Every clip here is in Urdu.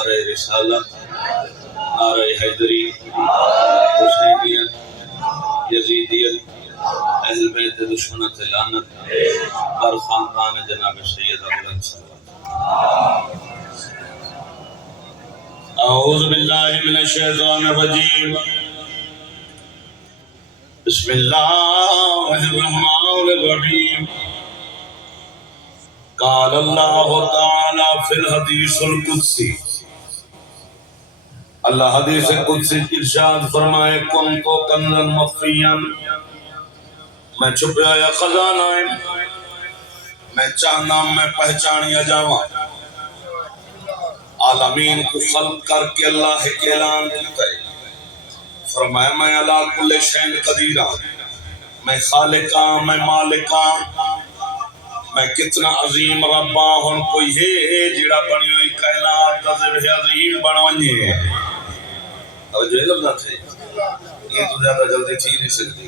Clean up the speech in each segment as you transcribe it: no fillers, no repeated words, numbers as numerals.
نعرہ رسالت، نعرہ حیدری، حسینیت، یزیدیت، اہل بیت دشمنت لعنت بر خاندان جناب سید ابوالحسن صلی اللہ علیہ وسلم۔ اعوذ باللہ من الشیطان الرجیم، بسم اللہ الرحمن الرحیم۔ قال اللہ تعالی فی الحدیث القدسی، اللہ حدیث قدسی ارشاد فرمائے کن تو کنزا مخفیا، میں چھپیا یا خزانہ میں چاہنا میں پہچانیا جاواں۔ عالمین کو خلق کر کے اللہ کے اعلان دیتا ہے، فرمایا میں علی کل شیء قدیر ہوں، میں خالق ہوں، میں مالک ہوں، میں کتنا عظیم ربا ہوں، کوئی ہے جڑا بنی ہوئی کائنات تذب عظیم بنوانی ہے۔ اور جو علم نہ تھے یہ تو زیادہ جلدی تھی نہیں سکتی۔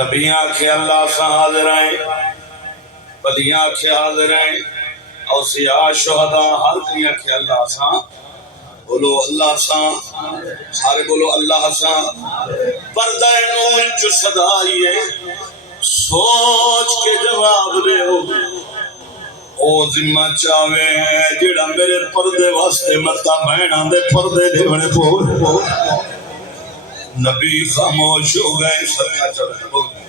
نبیاں کے اللہ سا حاضر ہیں، ولیاں کے حاضر ہیں، اوصیاء شہداء ہر دنیا کے اللہ سا بولو، اللہ سا سارے بولو اللہ سا۔ پردہ نور جو صدائیے سوچ کے جواب دے ہو، او ذمہ چاہوے جڑا میرے پردے واسطے متا بہناں دے پردے دے بنے پور۔ نبی خاموش ہو گئے، صدقہ چلے ہو گئے،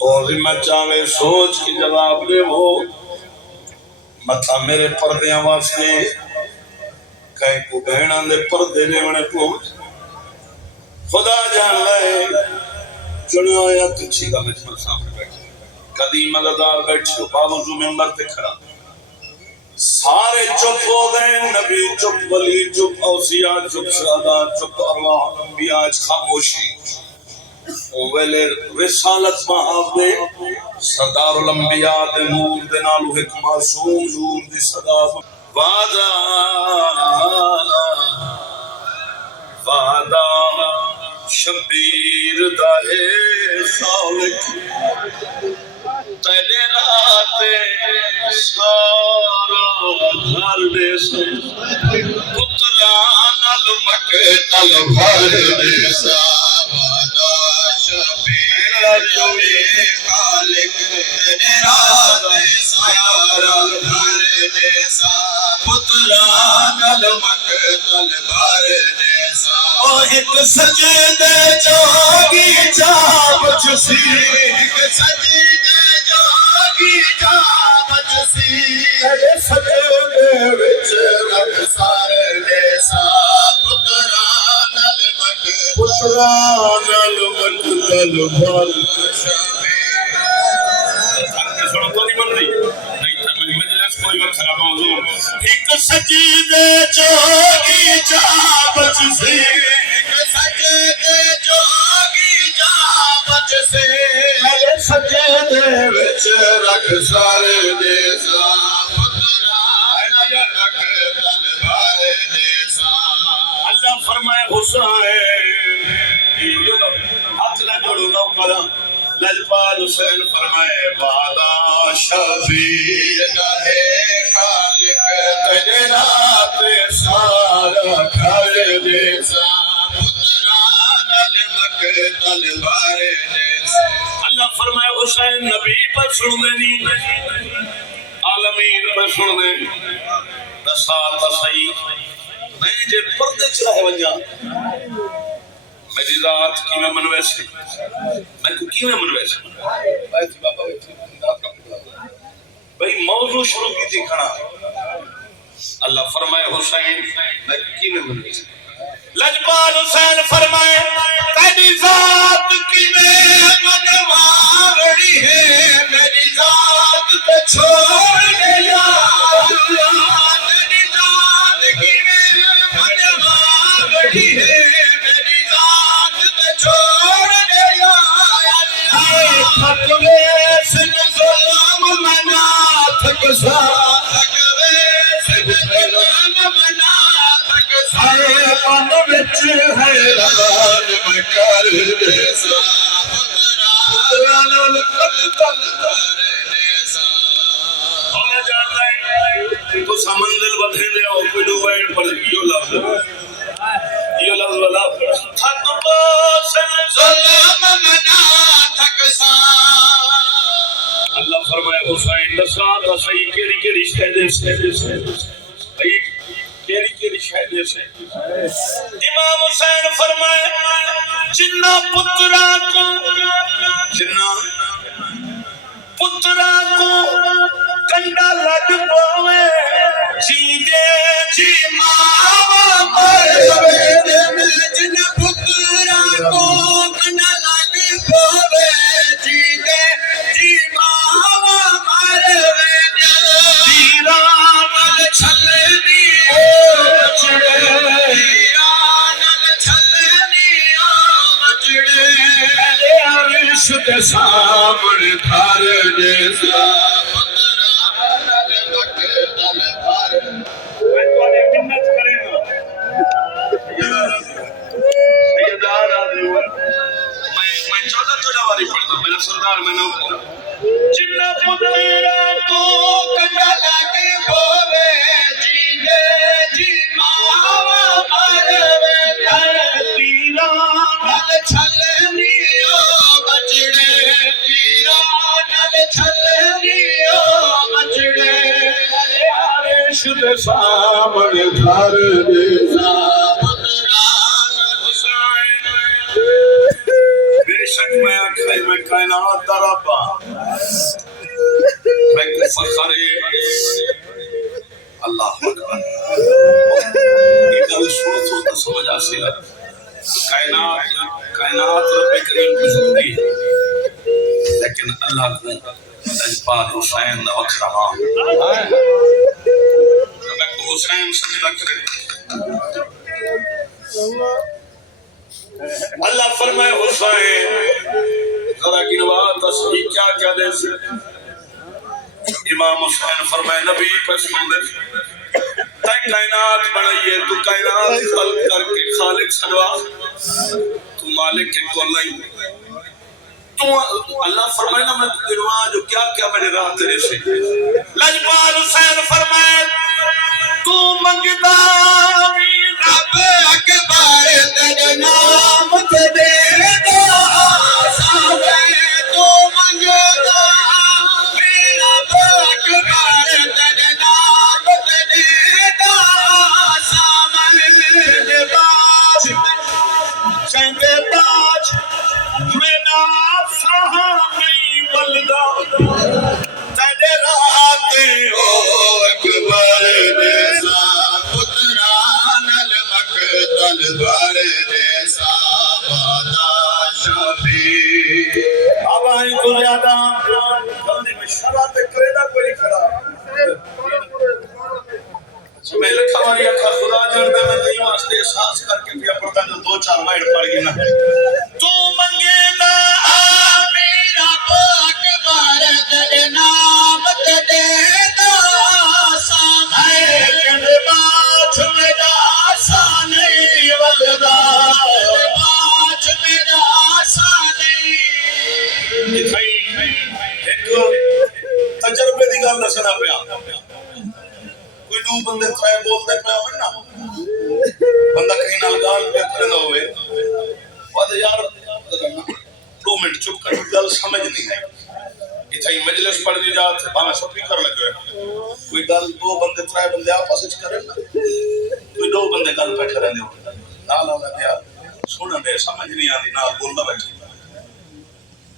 او ذمہ چاہوے سوچ کے جواب دے ہو، متا میرے پردیاں واسطے کہیں کو بہناں دے پردے دے بنے پور۔ خدا جان لائے چڑھو آیا تچھی کا مجمع سامنے بیٹھے، قدیم مددار بیٹھے باوضو ممبر تے کھڑا، سارے چپ ہو گئے، نبی چپ، ولی چپ، اوصیاء چپ، شہداء چپ، ارواح انبیاء خاموشی۔ ویلے رسالت محاب دے سردار الانبیاء دے نور دے نالو ایک معصوم نور دی صدا وعدہ وعدہ شبیر داہے خالق تیرے راتے سارا گھر دے سا پتران المقتل بھر دے سا وعدہ شبیر داہے خالق تیرے راتے سارا گھر دے سا پتران المقتل بھر دے سا۔ ایک سجدے جاگی جا بچسی، ایک سجدے جاگی جا بچسی، ایک سجدے وچ رکھ سارے دیسا پتران المقتل بھر ایک سجدے جاگی جا بچسی، ایک سجدے جاگی جا بچسی، ایک سجدے وچ رکھ سارے دیسا پتران المقتل بھر دیسا۔ اللہ فرمائے حسین ہاتھ نہ جوڑو نو کرا، لجپال حسین فرمائے وعدہ شبیر داہے خالق تیرے راتے سارا گھر دے سا پتران المقتل بھر دے سا۔ اللہ فرمائے حسین نبی پر سن دینی، عالمین پر سن دیں، دسا تسائی میں جے پردے چلاہے ونجا میری ذات کی میں منوے سے میں کو کی میں منوے سے بھئی موضوع شروع کی تھی کھڑا، اللہ فرمائے حسین میں کی میں منوے سے، لجپال حسین فرمائے تیری ذات کی میں منواوڑی ہے، میری ذات پہ چھوڑ دے یا اللہ، تیری ذات کی میں منواوڑی ہے، میری ذات پہ چھوڑ دے یا اللہ، تھکوے سن ظلم منا تھکسا، تھکوے سن ظلم منا تھکسا، پن وچ حیران میں کر دے سا پتران المقتل بھر دے سا۔ تو سمندر کیڑی شے سے بھائی کیڑی شے دے سے امام حسین فرمائے جنہ پترا کو کنڈا لگ پاوے جی دے جی ماں مرے جن پترا کو کنڈا لگ پاوے جی دے جی ماں مرے دیران چھلنی بچڑے دیران چھلنی بچڑے عرش دے سامنے دھر دے سا سردار میں نو جنہ پترا کو کنڈا لگ پاوے جی دے جی ماں مرے تیران چھلنی بچڑے تیران چھلنی بچڑے عرش دے سامنے دھر دے میں آکھائی میں کائنات دا ربا میں کو فخرے اللہ اکبر یہ گل سنو تو سمجھ آسی لگ کائنات رب کریم کی شکتی لیکن اللہ کو لجپال حسین دا وکھ رہا میں کو حسین سجدہ کرے اللہ فرمائے حسین ذرا گنوا تصحیح کیا دے سے امام حسین فرمائے نبی پس مندے تے کائنات بنائیے تو کائنات خلق کر کے خالق سنوا تو مالک کے کول نہیں تو اللہ فرمائے نا میں گنوا جو کیا میرے راہ تیرے سے لجپال حسین فرمائے تو منگتا رب اکبر تیرے نام تے دے دا ساوے تو منگتا رب اکبر تیرے نام تے دے دا سامنے دے باج چندے باج میرا سہا نہیں بلدا تیرے راہ تے او اکبر دے تلوار دیسا بادا شافی اب آئیں تو زیادہ جلدی میں شرات کرے دا کوئی نہیں کھڑا میں لکھا واری اکھا خدا جاندہ میں دیں واسطے احساس کر کے پیا پڑتا جو دو چار وائٹ پڑ گئی نا تو منگے دا میرا اکبر تیرے نام تے دے دا سامنے کنے بات میرا آسان نہیں والدہ بات میرا آسان نہیں ایک تجربے دی گل دسنا پیا کوئی دو بندے ترائے بولتے پیا ہوئے نا بندہ کہیں نال گال پہ کرنا ہوئے وعدہ یار 2 منٹ چپ کر گل سمجھ نہیں ہے اتھائی مجلس پڑھ دی جات بانا سپی کر لگے کوئی گل 2 بندے ترائے بندے آپس اچھ کریں نا کوئی 2 بندے گل پہ کریں دے نال آلہ دیا سونا دے سمجھ نہیں آدھی نال بولنا بیٹھے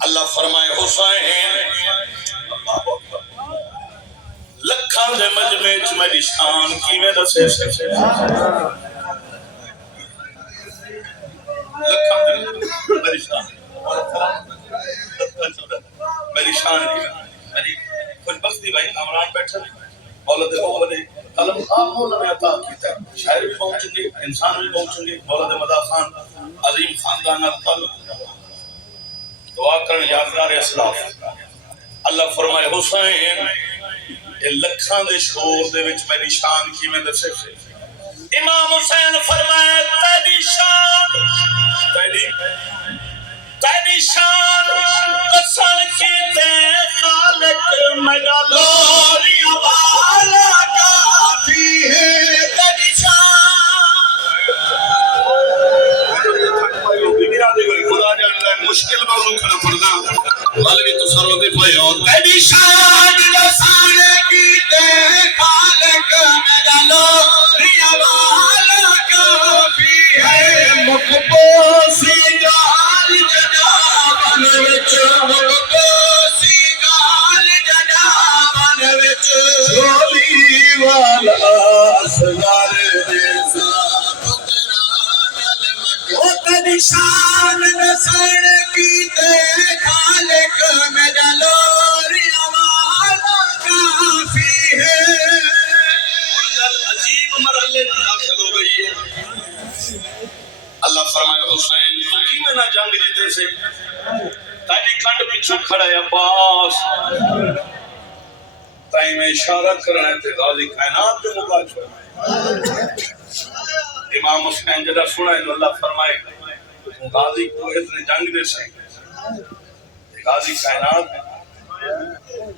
اللہ فرمائے حسین اللہ اکبر لکھاں دے مجمع چ میری شان کیویں دسے سے لکھاں دے میری شان میری شان میری کچھ بختی بھائی عمران بیٹھا مولا دے بہت بڑے قلم آپ مولا میں عطا کیتا ہے شاعر بھی پہنچیں گے انسان بھی پہنچیں گے مولا دے مدہ خان عظیم خاندان تعلق دعا کرن یادگار اسلاف اللہ فرمائے حسین اے لکھاں دے شور دے وچ میری شان کی میں دسے امام حسین فرمائے تیری شان تیری شان قسم کی تے خالق میرا لوری والا کافی ہے تیری شان خدا جانتا ہے مشکل موضوع کھڑا پڑنا مولوی تو سروں دے پائے اور تیری شان رسانے کی تے والا سگارے دیسا او تیری شان نسن کی تے خالق میرا لوری والا کافی ہے. عجیب مرحلے داخل ہو گئی ہے. اللہ فرمائے حسین تو کی میں نہ جنگ جیتے سے تیری کنڈ پیچھو کھڑا ہے عباس تائی میں اشارہ کرنا ہے تے غازی کائنات پہ مباش فرمائے. امام حسین جدہ سنا ہے اللہ فرمائے غازی کو اتنے جنگ دے سے غازی کائنات.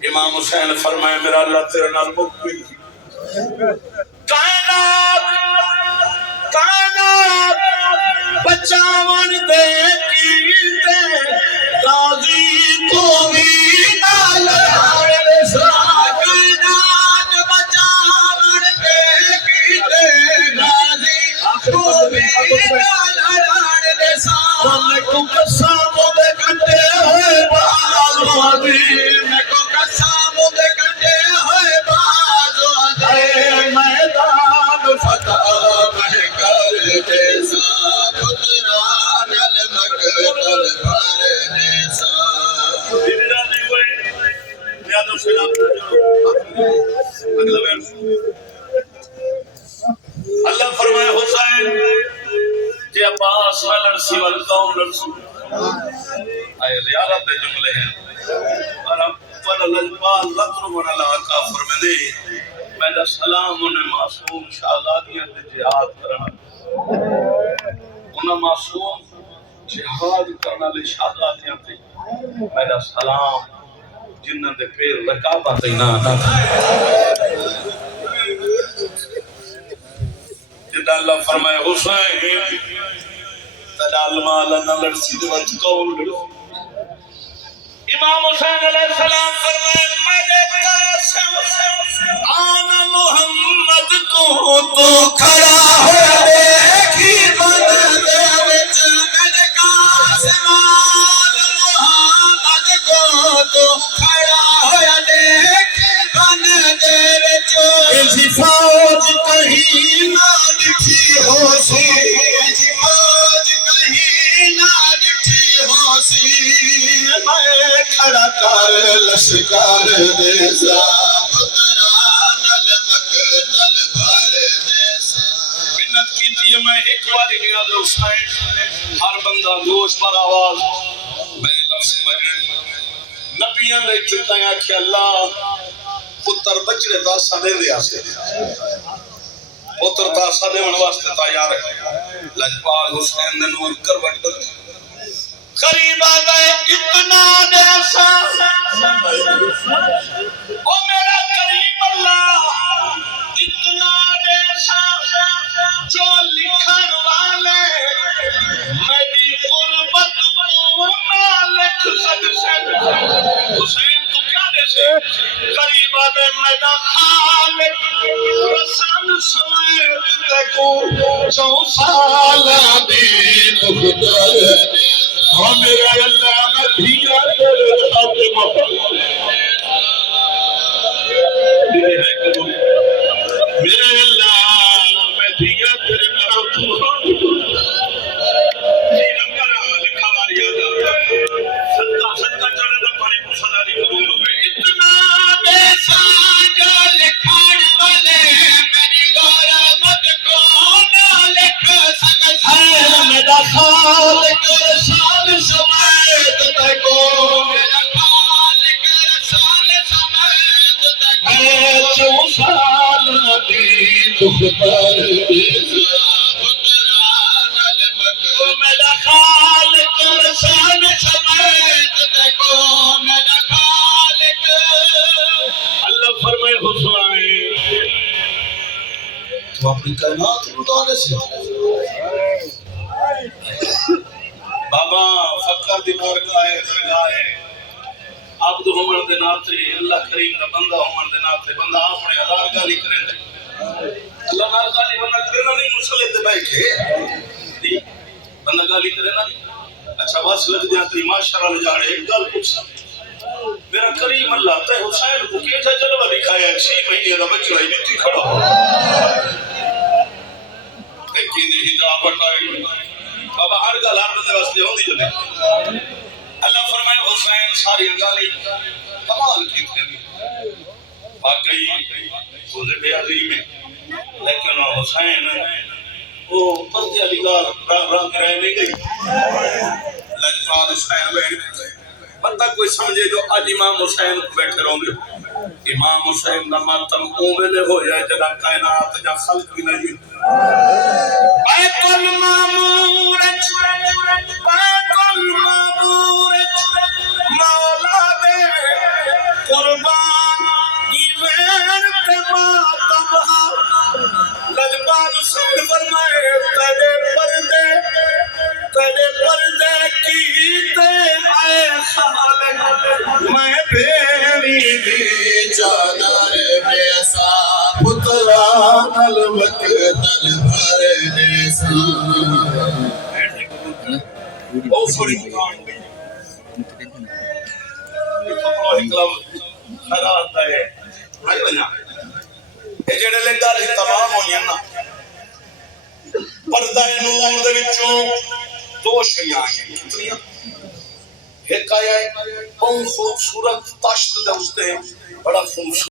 امام حسین فرمائے میرا اللہ تیرے نال مقبل کائنات کائنات بچاون دے کیتے غازی کو بھی نال رسا. کائنات بچاون دے کیتے غازی کو بھی نال رسا. میں کو قسم دے کٹے ہوئے باز میں کو قسم دے کٹے ہوئے باز میدان فتح میں کر دیسا خطران المقتل بھر دیسا. اللہ فرمائے حسین جی عباس نہ لڑسی والقوم لڑسو آئے زیارت جملے ہیں اور اب پر لجبال لطرمون اللہ کافر میں دے میرا سلام انہیں معصوم شہزادیاں دے جہاد کرنا انہیں معصوم جہاد کرنا لے شہزادیاں دے میرا سلام جنہ دے پیر لکابہ دینا نہ تھا. جدہ اللہ فرمائے حسین تدال مالا نہ لڑسی دے وقت قول لڑو. امام حسین علیہ السلام فرمائے میرے قاسم آن محمد کو تو کھڑا ہو دیکھی من دے وچ. میرے قاسم آن محمد کو تو کھڑا ہو دیکھی من دے وچ. ایسی فوج کہیں نہ دکھی ہو سی ایسی فوج کہیں نہ دکھی ہو سی. میں کھڑا کر لشکر دیسا خطران المقتل بھر دیسا. منت کیتی ہے میں ایک باری نیاز حسین ہر بندہ گوش پر آواز میرے لفظ مجھے نبیان نے چکایا کہ اللہ پتر بچڑے تاسا دے دیا سے پتر تاسا دے من واسطے تیار ہے. لجپال حسین نے نور کروٹ بدل قریب آگئے اتنا دیسا او میرا قریب اللہ اتنا دیسا جو لکھن والے میری غربت کو نہ لکھ سکتے. حسین تو کیا دیسے قریب آگئے میرا خالق رسان سمیت دیکھو 4 سال دین خدر میرا اللہ میں دھیا تیرے ہاتھ محمد میرے اللہ میں دھیا تیرے ہاتھ محمد لکھا ماری یاد صدقہ چلے تو پانی کو صداری قبول ہو گئے. اتنا دیسا جو لکھان والے میری غربت کو نہ لکھ سکتے. میرا خالق رسال سمیت تکو میرا خالق رسال سمیت تکو 4 سال دین خبر دیسا خطران المقتل. میرا خالق رسال سمیت تکو میرا خالق. اللہ فرمائے حسین تو اپنی کائنات اٹھانے سے بابا فقر دی مورگاہ ہے درگاہ ہے عبد عمر دے ناتے اللہ کریم دا بندہ عمر دے ناتے بندہ اپنے ہزار گالی کریں دے اللہ نال گالی بندہ کرنا نہیں مسئلے تے بیٹھے بندہ گالی کرنا نہیں. اچھا بس لگ دیا تری ماشاءاللہ لے جانے ایک گل پوچھا میرا کریم اللہ تے حسین کو کیسا جلوہ دکھایا 6 مہینے کا بچہ ہی نہیں کھڑا ہو ایک دی حجاب ہٹائی بابا ہر گل ہر بندے واسطے ہوندی جو نہیں اللہ فرمائے حسین ساری گالی کمال کی تھی واقعی روزے بے عظیم ہے لیکن حسین وہ پردے علی گار رنگ رہ نہیں گئی لجپال حسین بیٹھ بندہ کوئی سمجھے جو آج امام حسین بیٹھے رہوں گے امام حسین دا ماتم اوملے ہو جائے جگہ کائنات جا خلق بھی نہیں بیت المامور مولا دے قربان دیوین کے ماتم لجپال حسین فرمائے تیرے پردے کیتے آئے خالق میں بھیڑی دی جانار نیسا پتران الوقت البھر نیسا او سوری مکان گئی خیرات ہے آئی بنا یہ جڑے لے گل تمام ہوئی نا پردہ نور دے وچوں 2 شیاں ہیں کتنیاں ایک آیا ہے بہت خوبصورت تشت دے اس بڑا خوبصورت